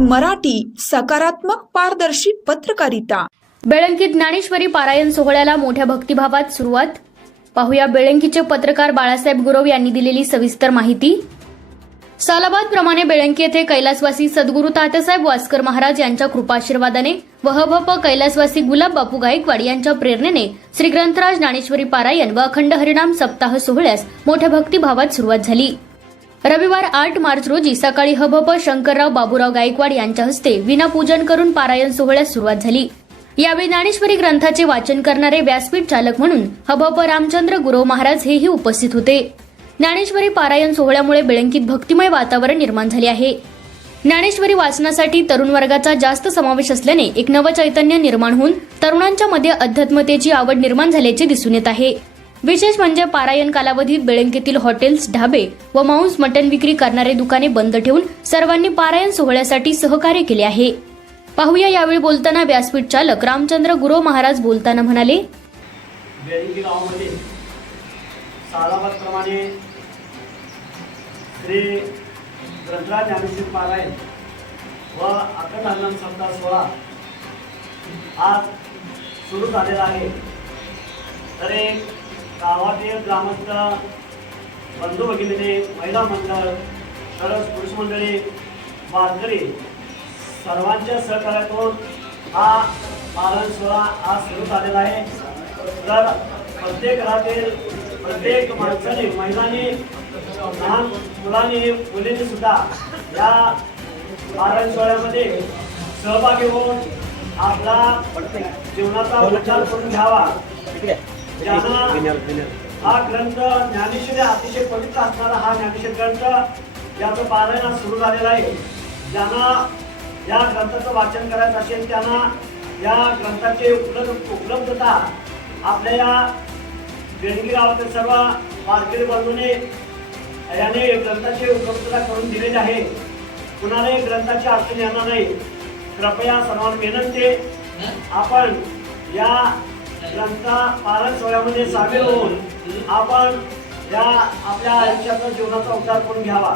मराठी, सकारात्मक पारदर्शी पत्रकारिता। बेळंकीत ज्ञानेश्वरी पारायण सोहळ्याला मोठ्या भक्तिभावात सुरुवात। पाहूया बेळंकीचे पत्रकार बाळासाहेब गुरव यांनी दिलेली सविस्तर माहिती। सालाबाद प्रमाणे बेळंकी येथे कैलासवासी सद्गुरू तात्यासाहेब वास्कर महाराज यांच्या कृपाशीर्वादाने व हभप कैलासवासी गुलाब बापू गायकवाड यांच्या प्रेरणेने श्री ग्रंथराज ज्ञानेश्वरी पारायण व अखंड हरिनाम सप्ताह सोहळ्यास मोठ्या भक्तिभावात सुरुवात झाली। रविवार 8 मार्च रोजी सकाळी हभप शंकरराव बाबूराव गायकवाड यांच्या हस्ते विनापूजन करून पारायण सोहळ्यास सुरुवात झाली। यावेळी ज्ञानेश्वरी ग्रंथाचे वाचन करणारे व्यासपीठ चालक म्हणून हभप रामचंद्र गुरव महाराज हेही उपस्थित होते। ज्ञानेश्वरी पारायण सोहळ्यामुळे बेळंकीत भक्तिमय वातावरण निर्माण झाले आहे। ज्ञानेश्वरी वाचनासाठी तरुण वर्गाचा जास्त समावेश असल्याने एक नवचैतन्य निर्माण होऊन तरुणांच्या मध्ये अध्यात्मतेची आवड निर्माण झाल्याचे दिसून येत आहे। विशेष म्हणजे पारायण कालावधीत बेळंकीतील हॉटेल्स, ढाबे व मांस मटण विक्री करणारे दुकाने बंद ठेवून सर्वांनी पारायण सोहळ्यासाठी सहकार्य केले आहे। पाहूया यावेळी बोलताना व्यासपीठ चालक रामचंद्र गुरव महाराज बोलताना म्हणाले, बेळंकी गावामध्ये सालाबाद प्रमाणे श्री ग्रंथराज ज्ञानेश्वरी पारायण व अखंड हरिनाम सप्ताह सोहळा आज सुरू झालेला आहे। तर एक गावातील ग्रामस्थ, बंधू भगिनीने, महिला मंडळ, सर्व पुरुष मंडळी, वारकरी सर्वांच्या सहकार्यातून हा पारायण सोहळा आज सुरू झालेला आहे। तर प्रत्येक घरातील प्रत्येक माणसाने, महिलांनी, लहान मुलांनी, मुलींनी सुद्धा या पारायण सोहळ्यामध्ये सहभागी होऊन आपला जीवनाचा उच्चार करून घ्यावा। हा ग्रंथ ज्ञानेश्वरी अतिशय पवित्र असणारा हा ज्ञानेश्वरी ग्रंथ याचं पारायण सुरू झालेलं आहे। ज्यांना या ग्रंथाचं वाचन करायचं असेल त्यांना या ग्रंथाची उपलब्धता आपल्या या बेळंकी गावातील सर्व वारकरी बंधूंनी याने ग्रंथाची उपलब्धता करून दिलेली आहे। कुणाला ग्रंथाची अडचण येणार नाही। कृपया सर्वांना विनंती, आपण या ग्रंथ पारायण सोहळ्यामध्ये सामील होऊन आपण या आपल्या आयुष्याचा जीवनाचा उद्धार करून घ्यावा।